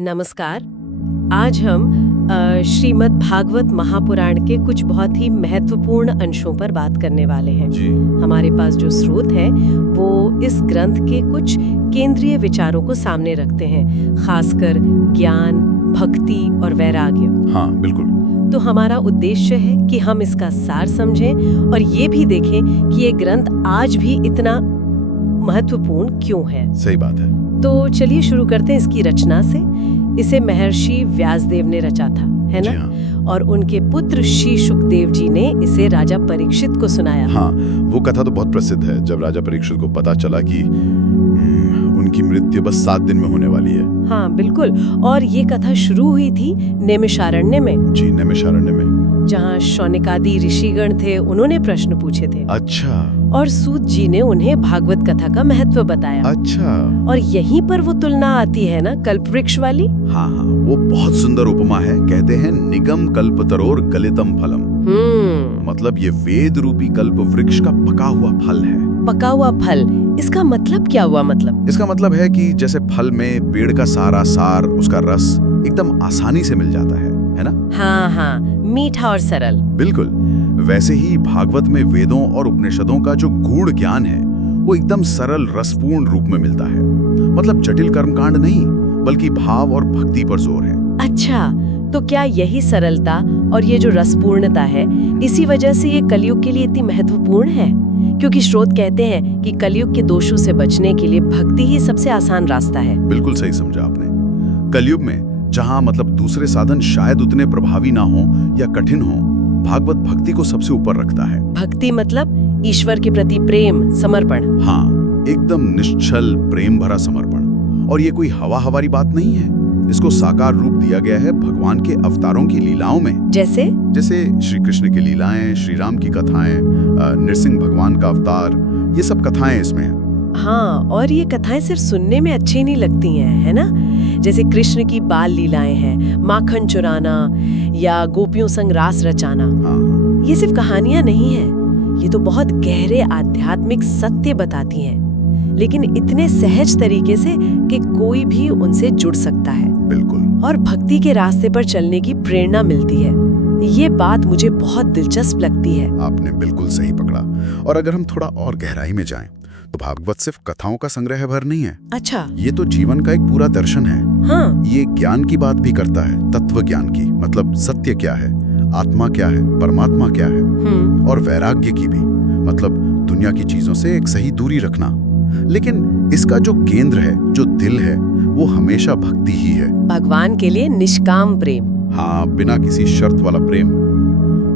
नमस्कार। आज हम श्रीमद् भागवत महापुराण के कुछ बहुत ही महत्वपूर्ण अंशों पर बात करने वाले हैं। जी। हमारे पास जो स्रोत है वो इस ग्रंथ के कुछ केंद्रीय विचारों को सामने रखते हैं, खासकर ज्ञान, भक्ति और वैराग्य। हाँ, बिल्कुल। तो हमारा उद्देश्य है कि हम इसका सार समझें और ये भी देखें कि ये ग्रंथ आज भी इतना महत्वपूर्ण क्यों है। सही बात है। तो चलिए शुरू करते हैं इसकी रचना से। इसे महर्षि व्यासदेव ने रचा था, है ना? जी हाँ। और उनके पुत्र श्री शुकदेव जी ने इसे राजा परीक्षित को सुनाया। हाँ, वो कथा तो बहुत प्रसिद्ध है। जब राजा परीक्षित को पता चला कि उनकी मृत्यु बस 7 दिन में होने वाली है। हाँ बिल्कुल। और ये कथा शुरू हुई थी नैमिषारण्य में। जी, नैमिषारण्य में। जहाँ शौनकादि ऋषिगण थे, उन्होंने प्रश्न पूछे थे। अच्छा। और सूत जी ने उन्हें भागवत कथा का महत्व बताया। अच्छा। और यहीं पर वो तुलना आती है ना, कल्पवृक्ष वाली। हाँ, वो बहुत सुंदर उपमा है। कहते हैं निगम कल्पतरोर गलितम फलम। मतलब ये वेद रूपी कल्प वृक्ष का पका हुआ फल है। पका हुआ फल, इसका मतलब क्या हुआ? इसका मतलब है कि जैसे फल में पेड़ का सारा सार, उसका रस एकदम आसानी से मिल जाता है ना? हाँ, मीठा और सरल। बिल्कुल। वैसे ही भागवत में वेदों और उपनिषदों का जो गूढ़ ज्ञान है वो एकदम सरल रसपूर्ण रूप में मिलता है। मतलब जटिल कर्मकांड नहीं, बल्कि भाव और भक्ति पर जोर है। अच्छा, तो क्या यही सरलता और ये जो रसपूर्णता है, इसी वजह से ये कलयुग के लिए इतनी महत्वपूर्ण है? क्योंकि स्रोत कहते हैं कि कलयुग के दोषों से बचने के लिए भक्ति ही सबसे आसान रास्ता है। बिल्कुल सही समझा आपने। कलयुग में जहाँ दूसरे साधन शायद उतने प्रभावी ना हो या कठिन हो, भागवत भक्ति को सबसे ऊपर रखता है। भक्ति मतलब ईश्वर के प्रति प्रेम, समर्पण। हाँ, एकदम निश्चल प्रेम भरा समर्पण। और ये कोई हवा-हवारी बात नहीं है। इसको साकार रूप दिया गया है भगवान के अवतारों की लीलाओं में। जैसे श्री कृष्ण की लीलाएं, श्री राम की कथाएं, नृसिंह भगवान का अवतार, ये सब कथाएं इसमें हैं। हाँ, और ये कथाएं सिर्फ सुनने में अच्छी नहीं लगती हैं, है ना? जैसे कृष्ण की बाल लीलाएं हैं, माखन चुराना या गोपियों संग रास रचाना। हाँ। ये सिर्फ कहानियां नहीं हैं, ये तो बहुत गहरे आध्यात्मिक सत्य बताती हैं, लेकिन इतने सहज तरीके से कि कोई भी उनसे जुड़ सकता है। बिल्कुल। और भक्ति के रास्ते पर चलने की प्रेरणा मिलती है। ये बात मुझे बहुत दिलचस्प लगती है। आपने बिल्कुल सही पकड़ा। और अगर हम थोड़ा और गहराई में जाएं, तो भागवत सिर्फ कथाओं का संग्रह भर नहीं है। अच्छा। ये तो जीवन का एक पूरा दर्शन है। हाँ। ये ज्ञान की बात भी करता है, तत्व ज्ञान की। मतलब सत्य क्या है, आत्मा क्या है, परमात्मा क्या है। और वैराग्य की भी, मतलब दुनिया की चीजों से एक सही दूरी रखना। लेकिन इसका जो केंद्र है, जो दिल है, वो हमेशा भक्ति ही है। भगवान के लिए निष्काम प्रेम। हाँ, बिना किसी शर्त वाला प्रेम।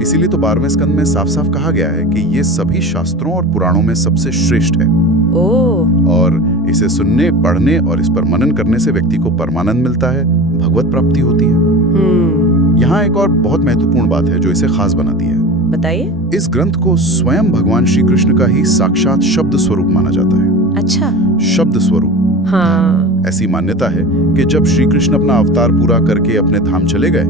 इसीलिए तो 12वें स्कंद में साफ साफ कहा गया है कि ये सभी शास्त्रों और पुराणों में सबसे श्रेष्ठ है। ओह। और इसे सुनने, पढ़ने और इस पर मनन करने से व्यक्ति को परमानंद मिलता है, भगवत प्राप्ति होती है। यहाँ एक और बहुत महत्वपूर्ण बात है जो इसे खास बनाती है। बताइए। इस ग्रंथ को स्वयं भगवान श्री कृष्ण का ही साक्षात शब्द स्वरूप माना जाता है। अच्छा। शब्द स्वरूप। हाँ। ऐसी मान्यता है कि जब श्री कृष्ण अपना अवतार पूरा करके अपने धाम चले गए,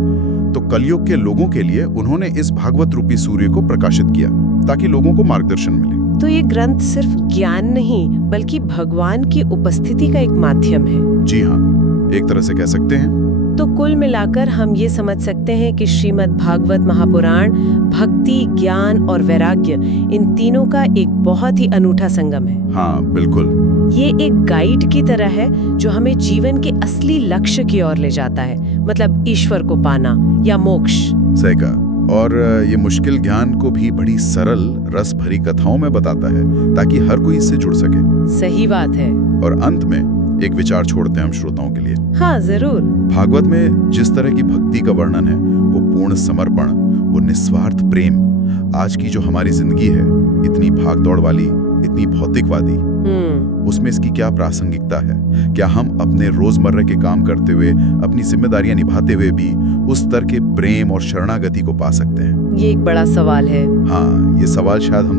तो कलयुग के लोगों के लिए उन्होंने इस भागवत रूपी सूर्य को प्रकाशित किया, ताकि लोगों को मार्गदर्शन मिले। तो ये ग्रंथ सिर्फ ज्ञान नहीं, बल्कि भगवान की उपस्थिति का एक माध्यम है। जी हाँ, एक तरह से कह सकते हैं। तो कुल मिलाकर हम ये समझ सकते हैं कि श्रीमद् भागवत महापुराण भक्ति, ज्ञान और वैराग्य, इन तीनों का एक बहुत ही अनूठा संगम है। हाँ बिल्कुल। ये एक गाइड की तरह है जो हमें जीवन के असली लक्ष्य की ओर ले जाता है, मतलब ईश्वर को पाना या मोक्ष। सही कहा। और ये मुश्किल ज्ञान को भी बड़ी सरल रस भरी कथाओं में बताता है, ताकि हर कोई इससे जुड़ सके। सही बात है। और अंत में एक विचार छोड़ते हैं हम श्रोताओं के लिए। हाँ जरूर। भागवत में जिस तरह की भक्ति का वर्णन है, वो पूर्ण समर्पण, वो निस्वार्थ प्रेम, आज की जो हमारी जिंदगी है, इतनी भागदौड़ वाली, इतनी भौतिकवादी, उसमें इसकी क्या प्रासंगिकता है? क्या हम अपने रोजमर्रा के काम करते हुए, अपनी जिम्मेदारियां निभाते हुए भी उस स्तर के प्रेम और शरणागति को पा सकते हैं? ये एक बड़ा सवाल है। हाँ, ये सवाल शायद हम